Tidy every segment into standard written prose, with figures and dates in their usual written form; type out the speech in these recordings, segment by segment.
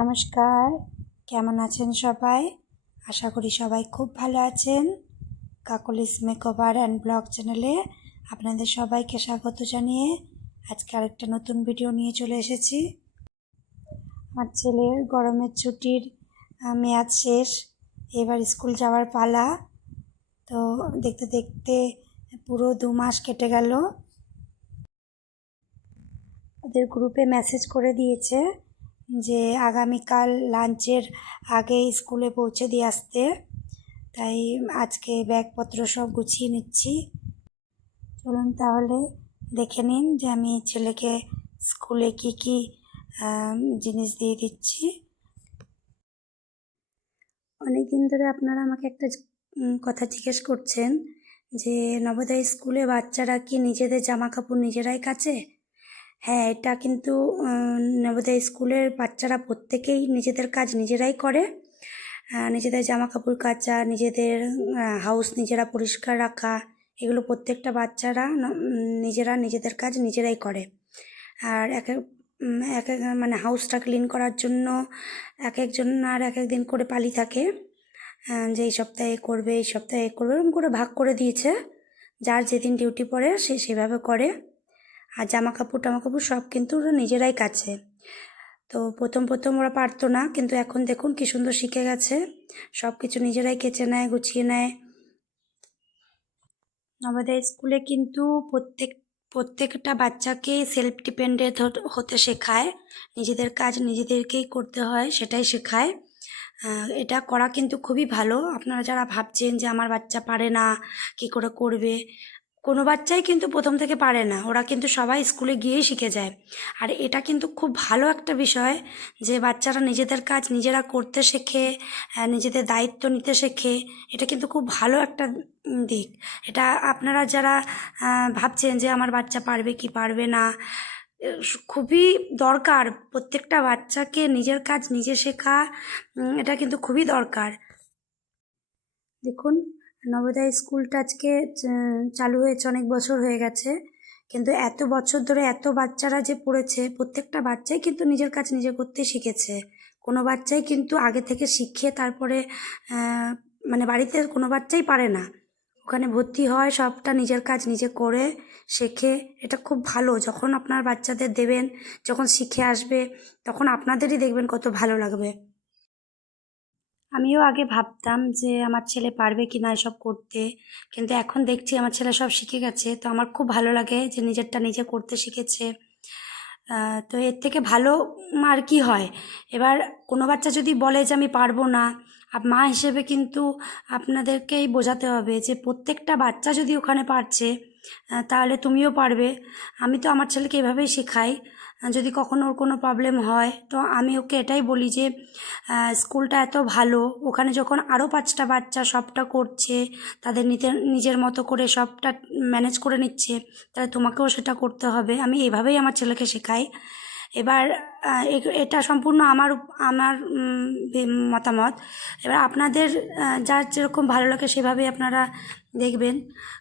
নমস্কার, কেমন আছেন সবাই? আশা করি সবাই খুব ভালো আছেন। কাকলিস মেকওভার অ্যান্ড ব্লগ চ্যানেলে আপনাদের সবাইকে স্বাগত জানিয়ে আজকে আরেকটা নতুন ভিডিও নিয়ে চলে এসেছি। আমার ছেলের গরমের ছুটির মেয়াদ শেষ, এবার স্কুল যাওয়ার পালা। তো দেখতে দেখতে পুরো 2 মাস কেটে গেল। ওদের গ্রুপে মেসেজ করে দিয়েছে যে আগামীকাল লাঞ্চের আগে স্কুলে পৌঁছে দিয়ে আসতে। তাই আজকে ব্যাগপত্র সব গুছিয়ে নিচ্ছি। চলুন তাহলে দেখে নিন যে আমি ছেলেকে স্কুলে কি কি জিনিস দিয়ে দিচ্ছি। অনেক দিন ধরে আপনারা আমাকে একটা কথা জিজ্ঞেস করছেন যে নবোদয় স্কুলে বাচ্চারা কি নিজেদের জামা কাপড় নিজেরাই কাচে? হ্যাঁ, এটা কিন্তু নবোদয় স্কুলের বাচ্চারা প্রত্যেকেই নিজেদের কাজ নিজেরাই করে। নিজেদের জামা কাপড় কাচা, নিজেদের হাউস নিজেরা পরিষ্কার রাখা, এগুলো প্রত্যেকটা বাচ্চারা নিজেরা নিজেদের কাজ নিজেরাই করে। আর এক এক মানে হাউসটা ক্লিন করার জন্য এক একজন আর এক এক দিন করে পালি থাকে, যে এই সপ্তাহে করবে, এই সপ্তাহে করবে, এরকম করে ভাগ করে দিয়েছে। যার যেদিন ডিউটি পড়ে সে সেভাবে করে। আর জামা কাপড় সব কিন্তু ওরা নিজেরাই কাচে। তো প্রথম ওরা পারতো না, কিন্তু এখন দেখুন কি সুন্দর শিখে গেছে, সব কিছু নিজেরাই কেচে নেয়, গুছিয়ে নেয়। আমাদের স্কুলে কিন্তু প্রত্যেকটা বাচ্চাকে সেলফ ডিপেন্ডেন্ট হতে শেখায়, নিজেদের কাজ নিজেদেরকেই করতে হয় সেটাই শেখায়। এটা করা কিন্তু খুবই ভালো। আপনারা যারা ভাবছেন যে আমার বাচ্চা পারে না, কি করে করবে, কোনো বাচ্চাই কিন্তু প্রথম থেকে পারে না, ওরা কিন্তু সবাই স্কুলে গিয়েই শিখে যায়। আর এটা কিন্তু খুব ভালো একটা বিষয় যে বাচ্চারা নিজেদের কাজ নিজেরা করতে শেখে, নিজেদের দায়িত্ব নিতে শেখে। এটা কিন্তু খুব ভালো একটা দিক। এটা আপনারা যারা ভাবছেন যে আমার বাচ্চা পারবে কি পারবে না, খুবই দরকার প্রত্যেকটা বাচ্চাকে নিজের কাজ নিজে শেখা। এটা কিন্তু খুবই দরকার। দেখুন, নবোদয় স্কুলটা আজকে চালু হয়েছে, অনেক বছর হয়ে গেছে, কিন্তু এত বছর ধরে এত বাচ্চারা যে পড়েছে, প্রত্যেকটা বাচ্চাই কিন্তু নিজের কাজ নিজে করতে শিখেছে। কোনো বাচ্চাই কিন্তু আগে থেকে শিখে তারপরে মানে বাড়িতে কোনো বাচ্চাই পারে না, ওখানে ভর্তি হয় সবটা নিজের কাজ নিজে করে শেখে। এটা খুব ভালো। যখন আপনার বাচ্চাদের দেবেন, যখন শিখে আসবে, তখন আপনাদেরই দেখবেন কত ভালো লাগবে। আমিও আগে ভাবতাম যে আমার ছেলে পারবে কি না এসব করতে, কিন্তু এখন দেখছি আমার ছেলে সব শিখে গেছে। তো আমার খুব ভালো লাগে যে নিজেরটা নিজে করতে শিখেছে। তো এর থেকে ভালো আর কি হয়। এবার কোনো বাচ্চা যদি বলে যে আমি পারবো না, মা হিসেবে কিন্তু আপনাদেরকেই বোঝাতে হবে যে প্রত্যেকটা বাচ্চা যদি ওখানে পারছে, তাহলে তুমিও পারবে। আমি তো আমার ছেলেকে এভাবেই শেখাই। যদি কখনো ওর কোনো প্রবলেম হয়, তো আমি ওকে এটাই বলি যে স্কুলটা এত ভালো, ওখানে যখন আরও 5টা বাচ্চা সবটা করছে, তাদের নিজের মতো করে সবটা ম্যানেজ করে নিচ্ছে, তাহলে তোমাকেও সেটা করতে হবে। আমি এভাবেই আমার ছেলেকে শেখাই। এবার এটা সম্পূর্ণ আমার আমার মতামত। এবার আপনাদের যার যেরকম ভালো লাগে সেভাবেই আপনারা দেখবেন।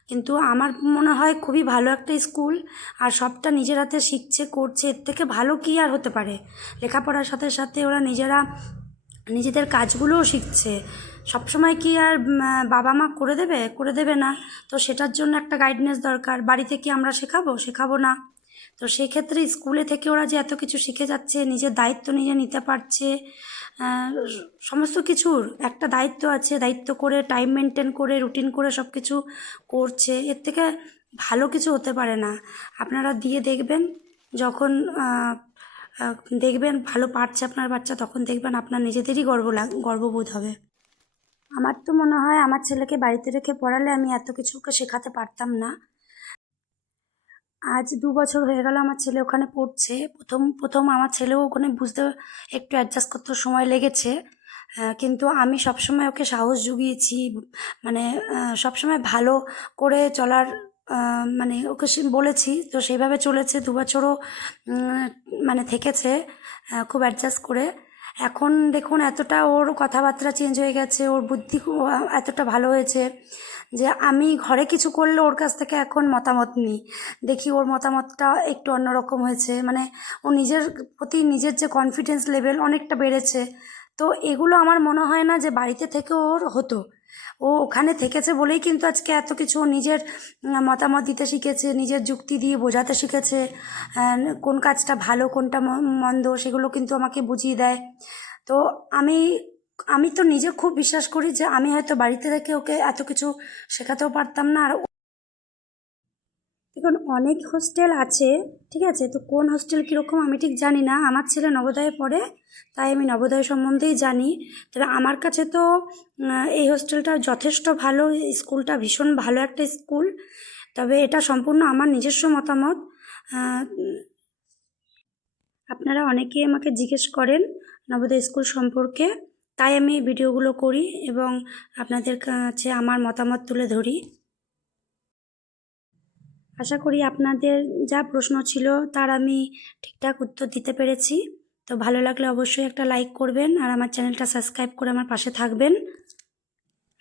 কিন্তু আমার মনে হয় খুবই ভালো একটা স্কুল, আর সবটা নিজের হাতে শিখছে করছে, এর থেকে ভালো কী আর হতে পারে। লেখাপড়ার সাথে সাথে ওরা নিজেরা নিজেদের কাজগুলোও শিখছে। সবসময় কি আর বাবা মা করে দেবে না? তো সেটার জন্য একটা গাইডনেস দরকার। বাড়িতে কি আমরা শেখাবো না? তো সেক্ষেত্রে স্কুলে থেকে ওরা যে এত কিছু শিখে যাচ্ছে, নিজের দায়িত্ব নিজে নিতে পারছে, সমস্ত কিছুর একটা দায়িত্ব আছে, দায়িত্ব করে টাইম মেনটেন করে রুটিন করে সব কিছু করছে, এর থেকে ভালো কিছু হতে পারে না। আপনারা দিয়ে দেখবেন, যখন দেখবেন ভালো পারছে আপনার বাচ্চা, তখন দেখবেন আপনার নিজেদেরই গর্ববোধ হবে। আমার তো মনে হয় আমার ছেলেকে বাড়িতে রেখে পড়ালে আমি এত কিছু ওকে শেখাতে পারতাম না। আজ 2 বছর হয়ে গেল আমার ছেলে ওখানে পড়ছে। প্রথম আমার ছেলেও ওখানে বুঝতে একটু অ্যাডজাস্ট করতে সময় লেগেছে, কিন্তু আমি সবসময় ওকে সাহস জুগিয়েছি, মানে সবসময় ভালো করে চলার মানে ওকে বলেছি। তো সেইভাবে চলেছে, 2 বছরও মানে থেকেছে খুব অ্যাডজাস্ট করে। এখন দেখুন এতটা ওর কথাবার্তা চেঞ্জ হয়ে গেছে, ওর বুদ্ধি এতটা ভালো হয়েছে যে আমি ঘরে কিছু করলে ওর কাছ থেকে এখন মতামত নিই। দেখি ওর মতামতটা একটু অন্যরকম হয়েছে, মানে ও নিজের প্রতি নিজের যে কনফিডেন্স লেভেল অনেকটা বেড়েছে। তো এগুলো আমার মনে হয় না যে বাড়িতে থেকে ওর হতো। ও ওখানে থেকেছে বলেই কিন্তু আজকে এত কিছু ও নিজের মতামত দিতে শিখেছে, নিজের যুক্তি দিয়ে বোঝাতে শিখেছে। কোন কাজটা ভালো কোনটা মন্দ সেগুলো কিন্তু আমাকে বুঝিয়ে দেয়। তো আমি আমি তো নিজে খুব বিশ্বাস করি যে আমি হয়তো বাড়িতে থেকে ওকে এত কিছু শেখাতেও পারতাম না। আর দেখুন অনেক হোস্টেল আছে, ঠিক আছে, তো কোন হোস্টেল কীরকম আমি ঠিক জানি না। আমার ছেলে নবোদয়ে পড়ে, তাই আমি নবোদয় সম্বন্ধেই জানি। তবে আমার কাছে তো এই হোস্টেলটা যথেষ্ট ভালো, স্কুলটা ভীষণ ভালো একটা স্কুল। তবে এটা সম্পূর্ণ আমার নিজস্ব মতামত। আহ, আপনারা অনেকেই আমাকে জিজ্ঞেস করেন নবোদয় স্কুল সম্পর্কে, তাই আমি এই ভিডিওগুলো করি এবং আপনাদের কাছে আমার মতামত তুলে ধরি। আশা করি আপনাদের যা প্রশ্ন ছিল তার আমি ঠিকঠাক উত্তর দিতে পেরেছি। তো ভালো লাগলে অবশ্যই একটা লাইক করবেন আর আমার চ্যানেলটা সাবস্ক্রাইব করে আমার পাশে থাকবেন।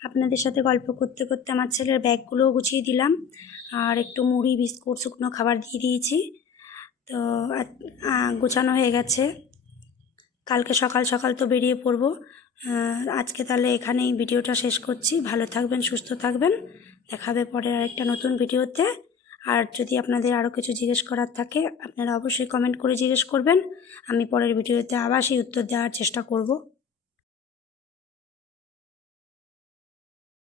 আপনাদের সাথে গল্প করতে করতে আমার ছেলের ব্যাগগুলোও গুছিয়ে দিলাম, আর একটু মুড়ি বিস্কুট শুকনো খাবার দিয়ে দিয়েছি। তো গোছানো হয়ে গেছে, কালকে সকাল সকাল তো বেরিয়ে পড়ব। আজকে তাহলে এখানেই ভিডিওটা শেষ করছি। ভালো থাকবেন, সুস্থ থাকবেন, দেখা হবে পরের আরেকটা নতুন ভিডিওতে। আর যদি আপনাদের আরও কিছু জিজ্ঞেস করার থাকে আপনারা অবশ্যই কমেন্ট করে জিজ্ঞেস করবেন, আমি পরের ভিডিওতে আবার সেই উত্তর দেওয়ার চেষ্টা করব।